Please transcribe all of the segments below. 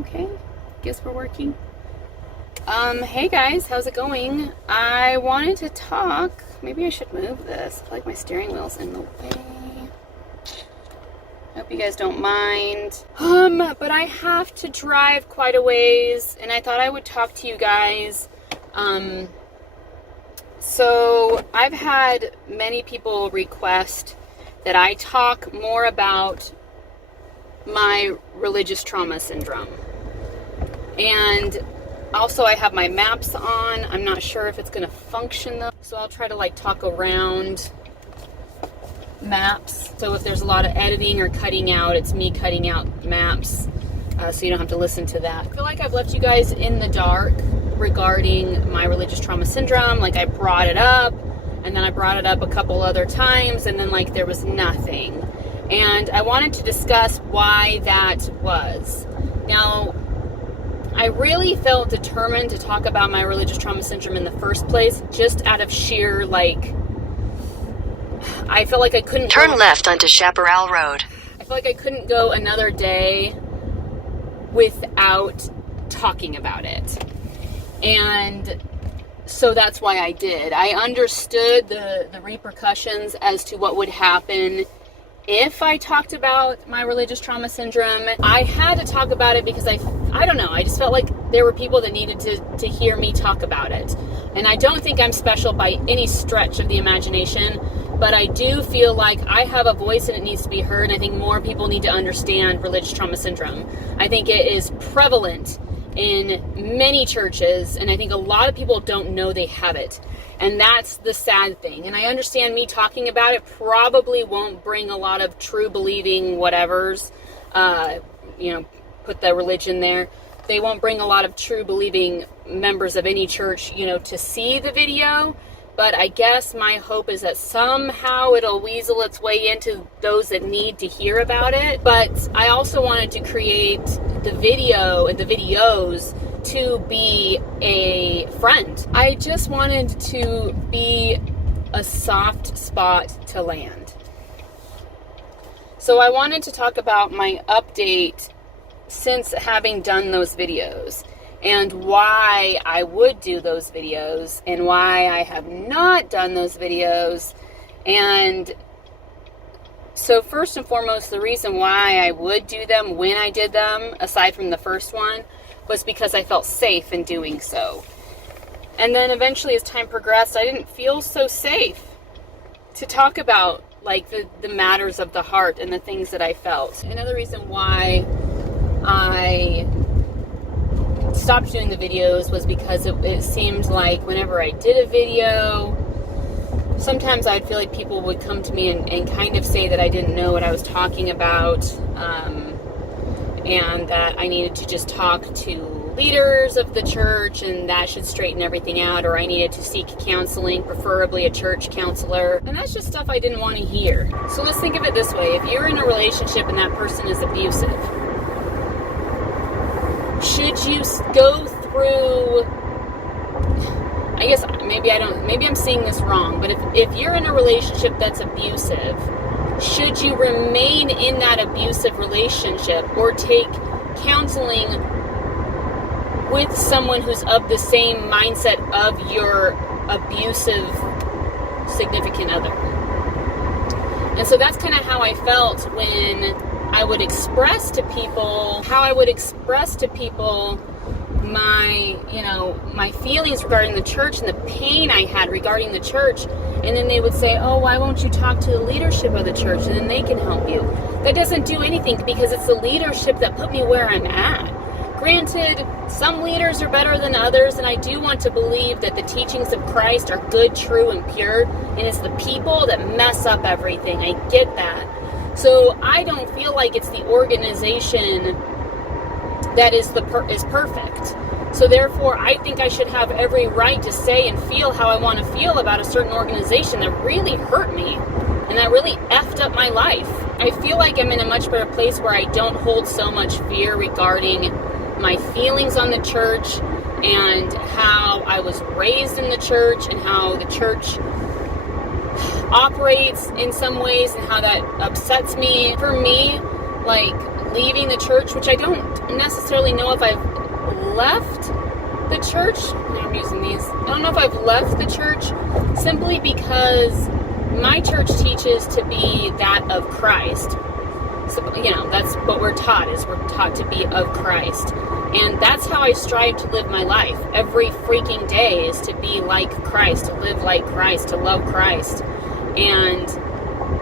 Okay, guess we're working. Hey guys, how's it going? I wanted to talk. Maybe I should move this. I feel like my steering wheel's in the way. Hope you guys don't mind. But I have to drive quite a ways, and I thought I would talk to you guys. So I've had many people request that I talk more about my religious trauma syndrome. And also I have my maps on. I'm not sure if it's going to function though. So I'll try to talk around maps. So if there's a lot of editing or cutting out, it's me cutting out maps. So you don't have to listen to that. I feel like I've left you guys in the dark regarding my religious trauma syndrome. I brought it up, and then I brought it up a couple other times, and then there was nothing. And I wanted to discuss why that was. Now, I really felt determined to talk about my religious trauma syndrome in the first place, just out of sheer, I felt like I couldn't... Turn left onto Chaparral Road. I felt like I couldn't go another day without talking about it. And so that's why I did. I understood the repercussions as to what would happen if I talked about my religious trauma syndrome. I had to talk about it because I don't know, I just felt like there were people that needed to hear me talk about it. And I don't think I'm special by any stretch of the imagination, but I do feel like I have a voice and it needs to be heard. And I think more people need to understand religious trauma syndrome. I think it is prevalent in many churches, and I think a lot of people don't know they have it. And that's the sad thing. And I understand me talking about it probably won't bring a lot of true believing whatevers, put the religion there. They won't bring a lot of true believing members of any church, to see the video. But I guess my hope is that somehow it'll weasel its way into those that need to hear about it. But I also wanted to create the video and the videos to be a friend. I just wanted to be a soft spot to land. So I wanted to talk about my update since having done those videos, and why I would do those videos, and why I have not done those videos. And so first and foremost, the reason why I would do them when I did them, aside from the first one, was because I felt safe in doing so. And then eventually, as time progressed, I didn't feel so safe to talk about the matters of the heart and the things that I felt. Another reason why I stopped doing the videos was because it seemed like whenever I did a video, sometimes I'd feel like people would come to me and kind of say that I didn't know what I was talking about, and that I needed to just talk to leaders of the church and that should straighten everything out, or I needed to seek counseling, preferably a church counselor. And that's just stuff I didn't want to hear. So let's think of it this way. If you're in a relationship and that person is abusive, should you go through, I guess maybe I'm seeing this wrong, but if you're in a relationship that's abusive, should you remain in that abusive relationship or take counseling with someone who's of the same mindset of your abusive significant other? And so that's kind of how I felt when I would express to people my feelings regarding the church and the pain I had regarding the church. And then they would say, oh, why won't you talk to the leadership of the church and then they can help you? That doesn't do anything, because it's the leadership that put me where I'm at. Granted, some leaders are better than others, and I do want to believe that the teachings of Christ are good, true, and pure, and it's the people that mess up everything. I get that. So I don't feel like it's the organization that is perfect. So therefore, I think I should have every right to say and feel how I want to feel about a certain organization that really hurt me and that really effed up my life. I feel like I'm in a much better place where I don't hold so much fear regarding my feelings on the church and how I was raised in the church and how the church operates in some ways and how that upsets me. For me, leaving the church, which I don't necessarily know if I've left the church. I'm using these. I don't know if I've left the church, simply because my church teaches to be that of Christ. So, that's what we're taught, is we're taught to be of Christ. And that's how I strive to live my life. Every freaking day is to be like Christ, to live like Christ, to love Christ, and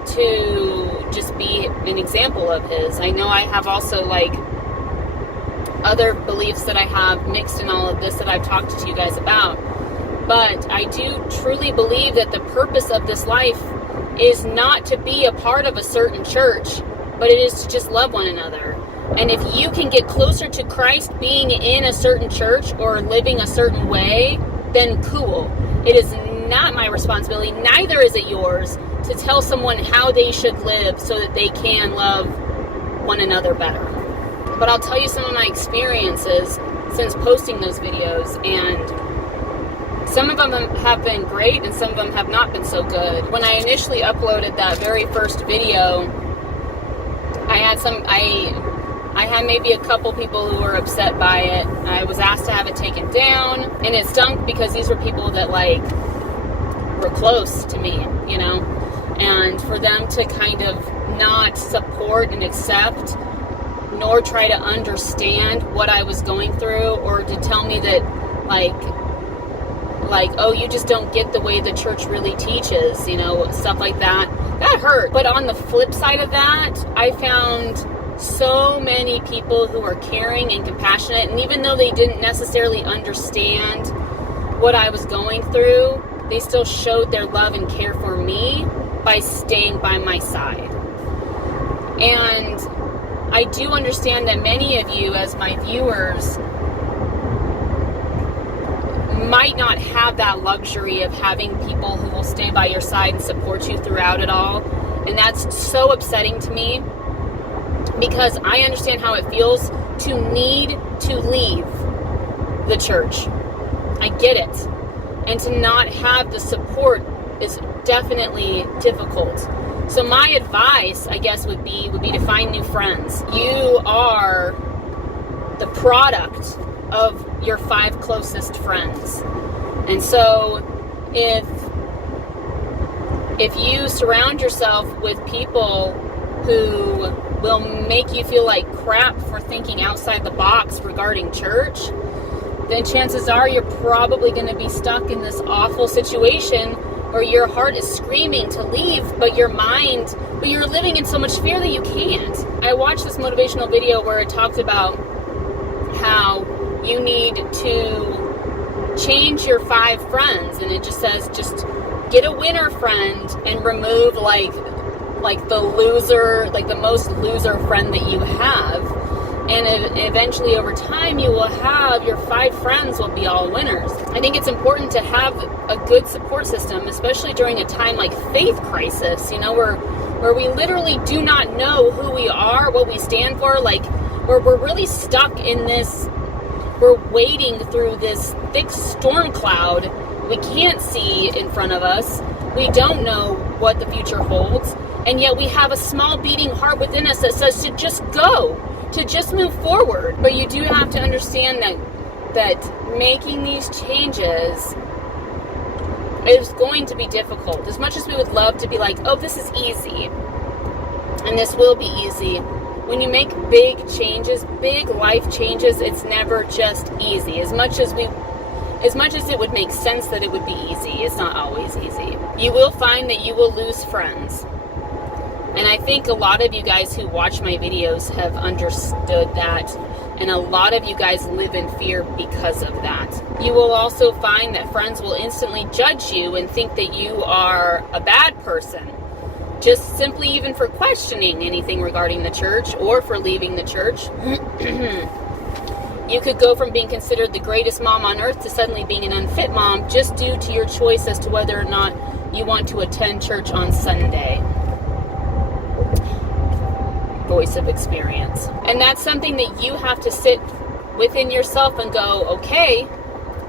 to just be an example of His. I know I have also, other beliefs that I have mixed in all of this that I've talked to you guys about. But I do truly believe that the purpose of this life is not to be a part of a certain church, but it is to just love one another. And if you can get closer to Christ being in a certain church or living a certain way, then cool. It is not my responsibility, neither is it yours, to tell someone how they should live so that they can love one another better. But I'll tell you some of my experiences since posting those videos, and some of them have been great and some of them have not been so good. When I initially uploaded that very first video, I had maybe a couple people who were upset by it. I was asked to have it taken down, and it stunk because these were people that were close to me, and for them to kind of not support and accept, nor try to understand what I was going through, or to tell me that oh, you just don't get the way the church really teaches, stuff like that. That hurt. But on the flip side of that, I found so many people who are caring and compassionate, and even though they didn't necessarily understand what I was going through, they still showed their love and care for me by staying by my side. And I do understand that many of you, as my viewers, might not have that luxury of having people who will stay by your side and support you throughout it all. And that's so upsetting to me, because I understand how it feels to need to leave the church. I get it. And to not have the support is definitely difficult. So my advice, I guess, would be to find new friends. You are the product of your 5 closest friends. And so if you surround yourself with people who will make you feel like crap for thinking outside the box regarding church, then chances are you're probably going to be stuck in this awful situation where your heart is screaming to leave, but you're living in so much fear that you can't. I watched this motivational video where it talked about how you need to change your 5 friends, and it just says, just get a winner friend and remove the loser, the most loser friend that you have. And eventually over time you will have your 5 friends will be all winners. I think it's important to have a good support system, especially during a time like faith crisis, where we literally do not know who we are, what we stand for, where we're really stuck in this, we're wading through this thick storm cloud. We can't see in front of us. We don't know what the future holds. And yet we have a small beating heart within us that says to just go, to just move forward. But you do have to understand that making these changes is going to be difficult. As much as we would love to be like, oh, this is easy, and this will be easy, when you make big changes, big life changes, it's never just easy. As much as it would make sense that it would be easy, it's not always easy. You will find that you will lose friends. And I think a lot of you guys who watch my videos have understood that, and a lot of you guys live in fear because of that. You will also find that friends will instantly judge you and think that you are a bad person, just simply even for questioning anything regarding the church or for leaving the church. You could go from being considered the greatest mom on earth to suddenly being an unfit mom just due to your choice as to whether or not you want to attend church on Sunday. Voice of experience. And that's something that you have to sit within yourself and go, okay,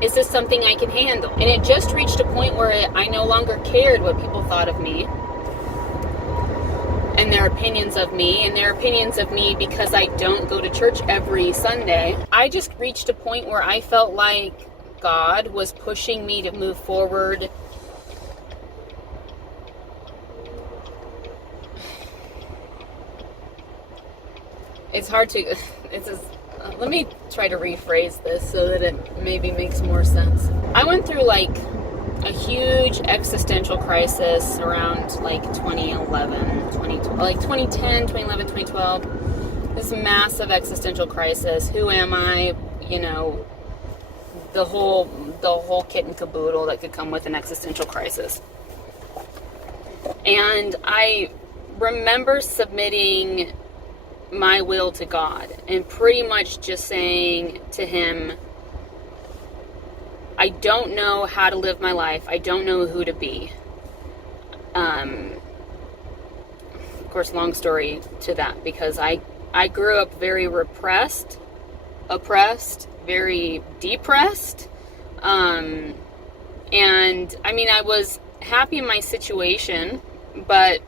is this something I can handle? And it just reached a point where I no longer cared what people thought of me. and their opinions of me, and their opinions of me because I don't go to church every Sunday. I just reached a point where I felt like God was pushing me to move forward. It's hard to, let me try to rephrase this so that it maybe makes more sense. I went through like a huge existential crisis around like 2011, 2010, 2011, 2012. This massive existential crisis. Who am I? You know, the whole kit and caboodle that could come with an existential crisis. And I remember submitting my will to God and pretty much just saying to him, I don't know how to live my life. I don't know who to be. Of course, long story to that, because I grew up very repressed, oppressed, very depressed. And I mean, I was happy in my situation, but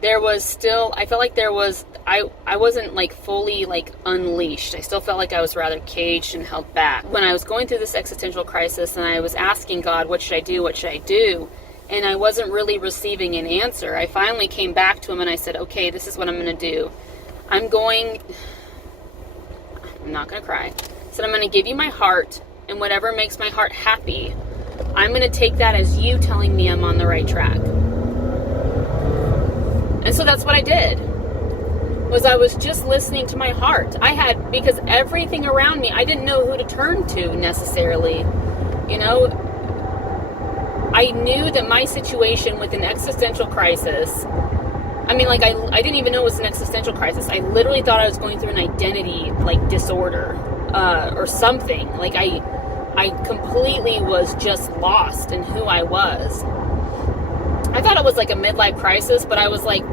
there was still, I felt like there was, I wasn't like fully like unleashed. I still felt like I was rather caged and held back. When I was going through this existential crisis and I was asking God, what should I do? What should I do? And I wasn't really receiving an answer. I finally came back to him and I said, okay, this is what I'm going to do. I'm not going to cry. I said, I'm going to give you my heart, and whatever makes my heart happy, I'm going to take that as you telling me I'm on the right track. And so that's what I did, was I was just listening to my heart. Because everything around me, I didn't know who to turn to necessarily. You know, I knew that my situation with an existential crisis, I mean, like, I didn't even know it was an existential crisis. I literally thought I was going through an identity, like, disorder, or something. Like, I completely was just lost in who I was. I thought it was like a midlife crisis, but I was like,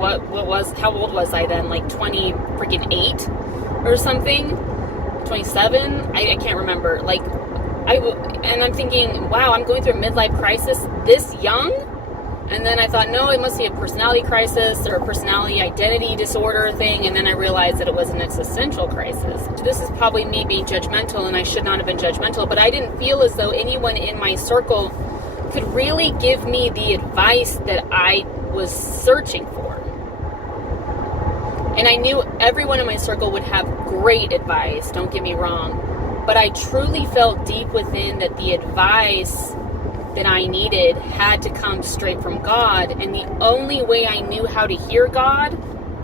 how old was I then? Like 28 or something? 27? I can't remember. Like, and I'm thinking, wow, I'm going through a midlife crisis this young? And then I thought, no, it must be a personality crisis or a personality identity disorder thing. And then I realized that it was an existential crisis. This is probably me being judgmental, and I should not have been judgmental, but I didn't feel as though anyone in my circle could really give me the advice that I was searching for. And I knew everyone in my circle would have great advice, don't get me wrong, but I truly felt deep within that the advice that I needed had to come straight from God, and the only way I knew how to hear God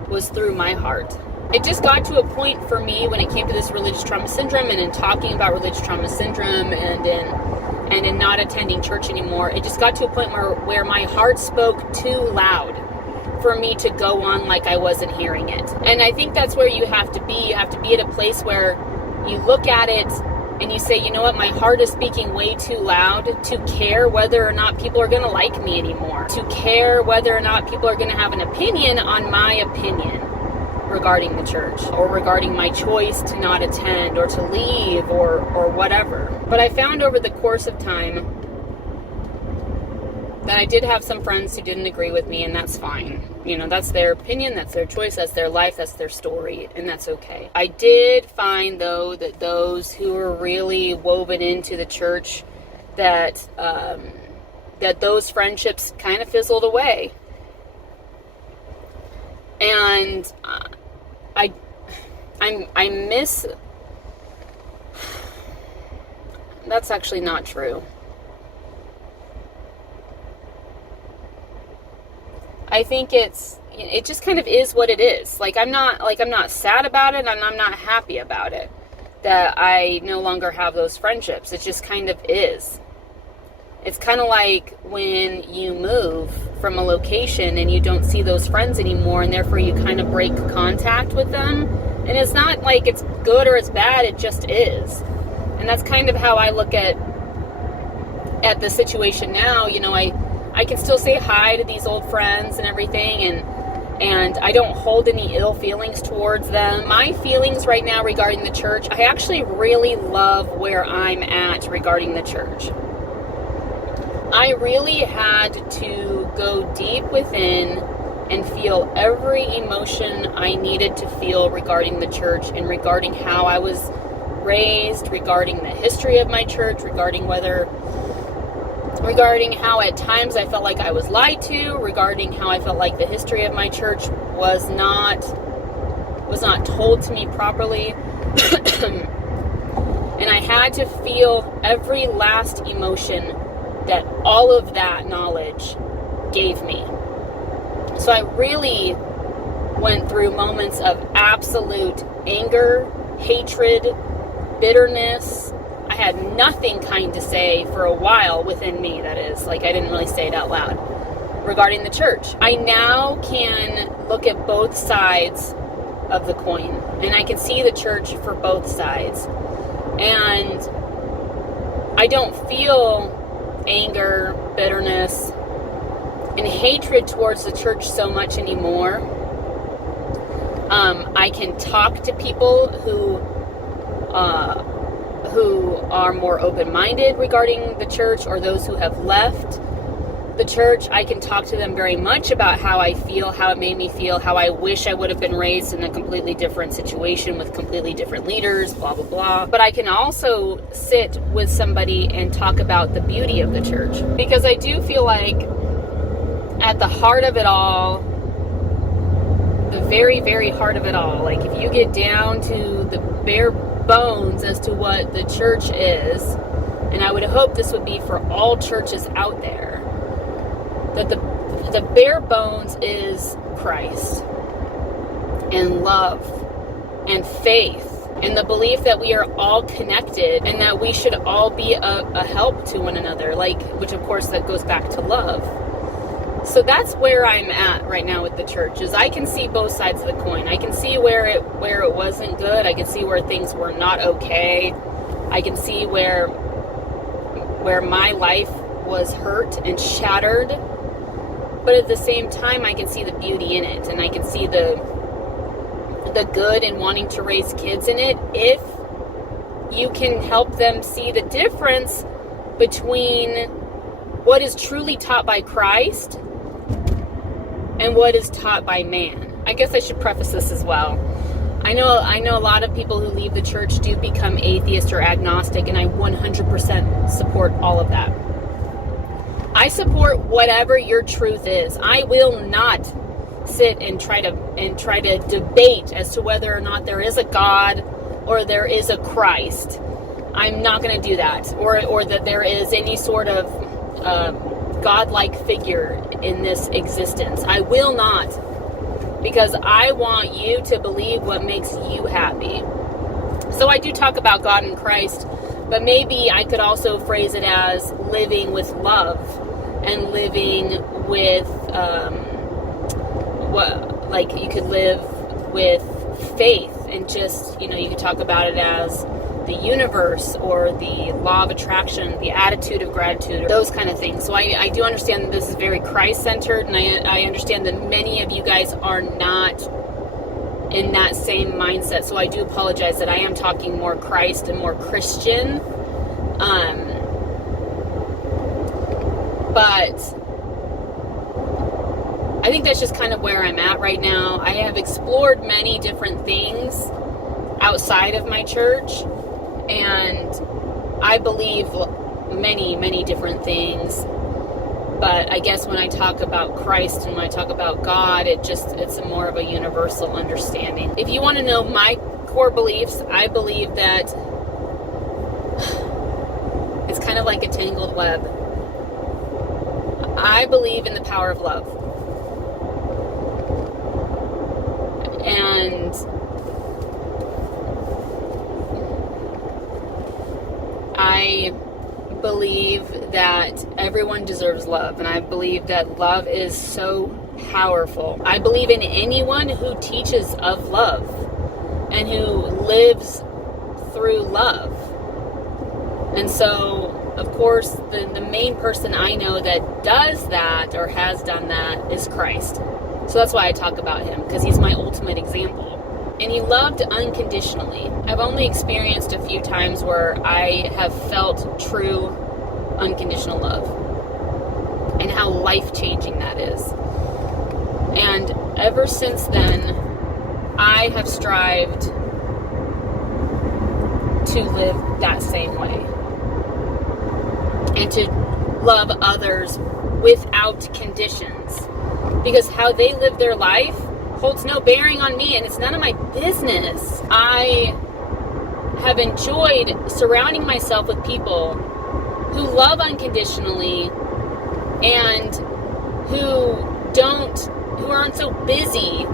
was through my heart. It just got to a point for me when it came to this religious trauma syndrome, and in talking about religious trauma syndrome, and in not attending church anymore, it just got to a point where my heart spoke too loud for me to go on like I wasn't hearing it. And I think that's where you have to be. You have to be at a place where you look at it and you say, you know what, my heart is speaking way too loud to care whether or not people are going to like me anymore, to care whether or not people are going to have an opinion on my opinion regarding the church, or regarding my choice to not attend or to leave, or whatever. But I found over the course of time that I did have some friends who didn't agree with me, and that's fine. You know, that's their opinion, that's their choice, that's their life, that's their story, and that's okay. I did find, though, that those who were really woven into the church, that those friendships kind of fizzled away. And I miss, that's actually not true. I think it just kind of is what it is. Like, I'm not sad about it, and I'm not happy about it, that I no longer have those friendships. It just kind of is. It's kind of like when you move from a location and you don't see those friends anymore, and therefore you kind of break contact with them. And it's not like it's good or it's bad, it just is. And that's kind of how I look at the situation now. You know, I can still say hi to these old friends and everything, and I don't hold any ill feelings towards them. My feelings right now regarding the church, I actually really love where I'm at regarding the church. I really had to go deep within and feel every emotion I needed to feel regarding the church and regarding how I was raised, regarding the history of my church, regarding how at times I felt like I was lied to, regarding how I felt like the history of my church was not told to me properly. And I had to feel every last emotion that all of that knowledge gave me. So I really went through moments of absolute anger, hatred, bitterness. I had nothing kind to say for a while within me, that is. Like, I didn't really say it out loud regarding the church. I now can look at both sides of the coin, and I can see the church for both sides. And I don't feel anger, bitterness, and hatred towards the church so much anymore. I can talk to people who are more open-minded regarding the church, or those who have left the church. I can talk to them very much about how I feel, how it made me feel, how I wish I would have been raised in a completely different situation with completely different leaders, blah, blah, blah. But I can also sit with somebody and talk about the beauty of the church, because I do feel like at the heart of it all, the very, very heart of it all, like if you get down to the bare bones as to what the church is, and I would hope this would be for all churches out there, that the bare bones is Christ and love and faith and the belief that we are all connected and that we should all be a help to one another, like, which of course that goes back to love. So that's where I'm at right now with the church, is I can see both sides of the coin. I can see where it wasn't good. I can see where things were not okay. I can see where my life was hurt and shattered. But at the same time, I can see the beauty in it, and I can see the good in wanting to raise kids in it, if you can help them see the difference between what is truly taught by Christ and what is taught by man. I guess I should preface this as well. I know a lot of people who leave the church do become atheist or agnostic, and I 100% support all of that. I support whatever your truth is. I will not sit and try to debate as to whether or not there is a God or there is a Christ. I'm not going to do that, or that there is any sort of godlike figure in this existence. I will not, because I want you to believe what makes you happy. So I do talk about God and Christ, but maybe I could also phrase it as living with love and living with you could live with faith, and just, you could talk about it as the universe or the law of attraction, the attitude of gratitude, those kind of things. So I do understand that this is very Christ-centered, and I understand that many of you guys are not in that same mindset. So I do apologize that I am talking more Christ and more Christian. But I think that's just kind of where I'm at right now. I have explored many different things outside of my church, and I believe many, many different things. But I guess when I talk about Christ and when I talk about God, it's a more of a universal understanding. If you want to know my core beliefs, I believe that it's kind of like a tangled web. I believe in the power of love. And I believe that everyone deserves love, and I believe that love is so powerful. I believe in anyone who teaches of love and who lives through love. And so, of course, the main person I know that does that or has done that is Christ. So that's why I talk about him, because he's my ultimate example. And he loved unconditionally. I've only experienced a few times where I have felt true unconditional love, and how life-changing that is. And ever since then, I have strived to live that same way. And to love others without conditions. Because how they live their life holds no bearing on me, and it's none of my business. I have enjoyed surrounding myself with people who love unconditionally and who aren't so busy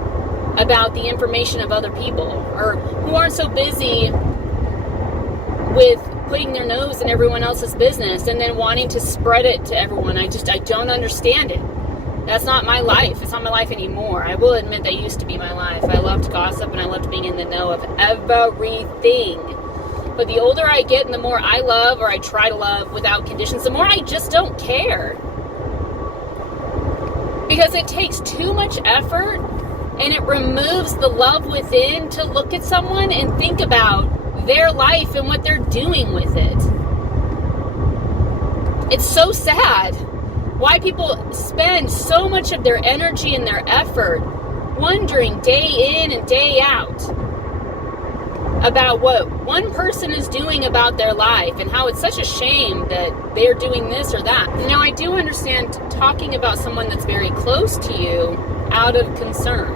about the information of other people, or who aren't so busy with putting their nose in everyone else's business and then wanting to spread it to everyone. I don't understand it. That's not my life. It's not my life anymore. I will admit that used to be my life. I loved gossip and I loved being in the know of everything. But the older I get and the more I love, or I try to love without conditions, the more I just don't care. Because it takes too much effort and it removes the love within to look at someone and think about their life and what they're doing with it. It's so sad why people spend so much of their energy and their effort wondering day in and day out about what one person is doing about their life and how it's such a shame that they're doing this or that. Now, I do understand talking about someone that's very close to you out of concern,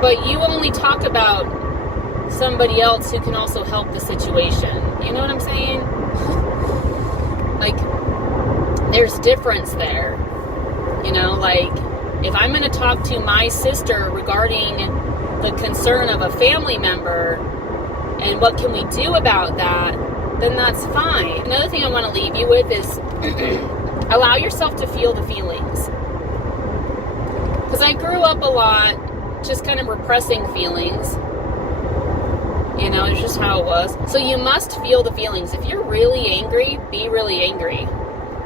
but you only talk about somebody else who can also help the situation. You know what I'm saying? Like, there's difference there. You know, like, if I'm going to talk to my sister regarding the concern of a family member and what can we do about that, then that's fine. Another thing I want to leave you with is allow yourself to feel the feelings. Because I grew up a lot just kind of repressing feelings. You know, it's just how it was. So you must feel the feelings. If you're really angry, be really angry.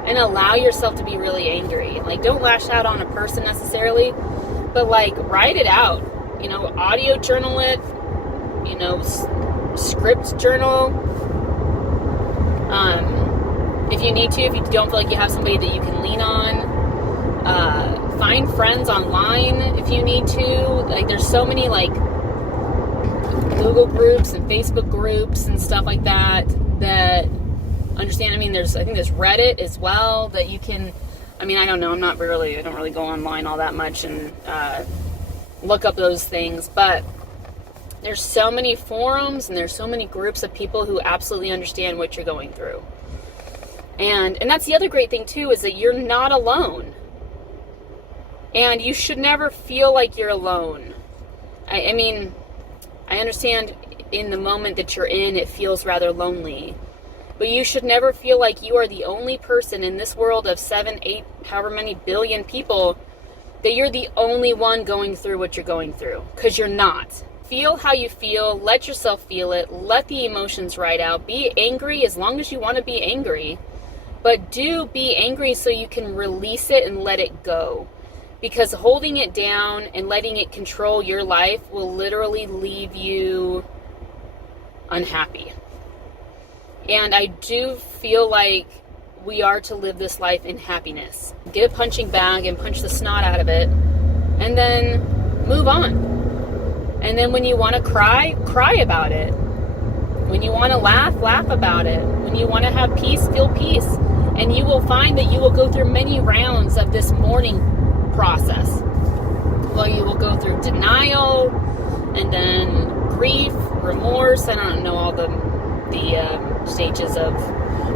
And allow yourself to be really angry. Like, don't lash out on a person necessarily, but like, write it out. You know, audio journal it. You know, script journal. If you need to, if you don't feel like you have somebody that you can lean on, find friends online if you need to. Like, there's so many like Google groups and Facebook groups and stuff like that understand. I mean, I think there's Reddit as well that you can, I mean, I don't know, I don't really go online all that much and look up those things, but there's so many forums and there's so many groups of people who absolutely understand what you're going through. And that's the other great thing too, is that you're not alone. And you should never feel like you're alone. I mean, I understand in the moment that you're in, it feels rather lonely. But you should never feel like you are the only person in this world of 7, 8, however many billion people, that you're the only one going through what you're going through. Because you're not. Feel how you feel. Let yourself feel it. Let the emotions ride out. Be angry as long as you want to be angry. But do be angry so you can release it and let it go. Because holding it down and letting it control your life will literally leave you unhappy. And I do feel like we are to live this life in happiness. Get a punching bag and punch the snot out of it. And then move on. And then when you want to cry, cry about it. When you want to laugh, laugh about it. When you want to have peace, feel peace. And you will find that you will go through many rounds of this mourning process. Well, you will go through denial, and then grief, remorse. I don't know all the stages of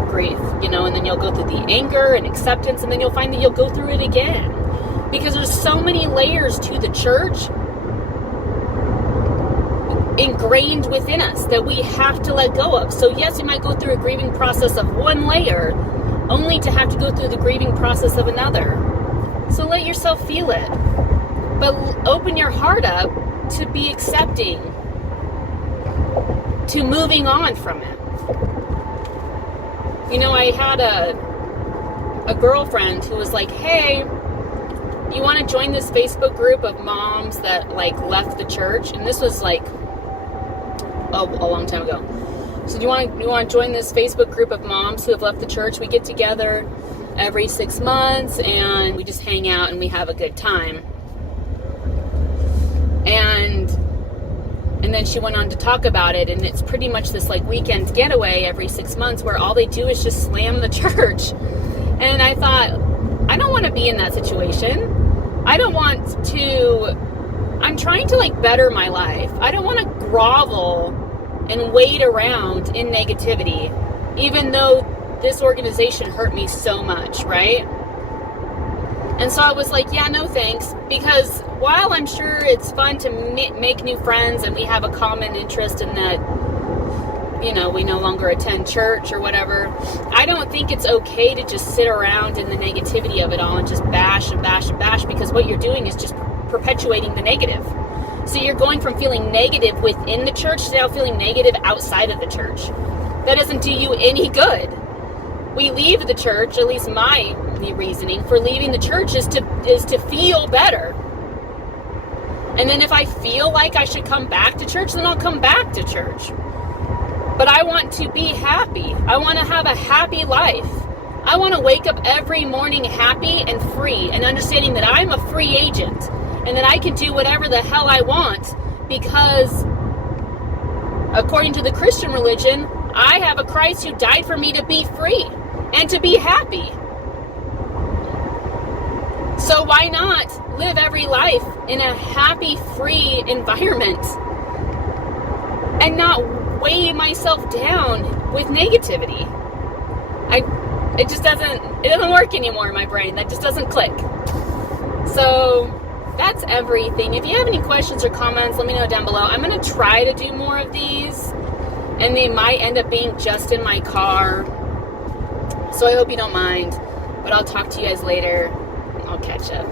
grief, you know, and then you'll go through the anger and acceptance, and then you'll find that you'll go through it again. Because there's so many layers to the church ingrained within us that we have to let go of. So yes, you might go through a grieving process of one layer, only to have to go through the grieving process of another. So let yourself feel it. But open your heart up to be accepting, to moving on from it. You know, I had a girlfriend who was like, hey, you want to join this Facebook group of moms that like left the church? And this was like a long time ago. So do you want to join this Facebook group of moms who have left the church? We get together every 6 months and we just hang out and we have a good time. And then she went on to talk about it, and it's pretty much this like weekend getaway every 6 months where all they do is just slam the church. And I thought, I don't want to be in that situation. I'm trying to like better my life. I don't want to grovel and wait around in negativity, even though this organization hurt me so much, right? And so I was like, yeah, no thanks, because while I'm sure it's fun to make new friends and we have a common interest in that, you know, we no longer attend church or whatever, I don't think it's okay to just sit around in the negativity of it all and just bash and bash and bash, because what you're doing is just perpetuating the negative. So you're going from feeling negative within the church to now feeling negative outside of the church. That doesn't do you any good. We leave the church, at least my reasoning for leaving the church is to feel better. And then if I feel like I should come back to church, then I'll come back to church. But I want to be happy. I want to have a happy life. I want to wake up every morning happy and free and understanding that I'm a free agent and that I can do whatever the hell I want, because according to the Christian religion, I have a Christ who died for me to be free and to be happy. So why not live every life in a happy, free environment and not weigh myself down with negativity? It doesn't work anymore in my brain. That just doesn't click. So that's everything. If you have any questions or comments, let me know down below. I'm going to try to do more of these, and they might end up being just in my car. So I hope you don't mind, but I'll talk to you guys later. I'll catch up.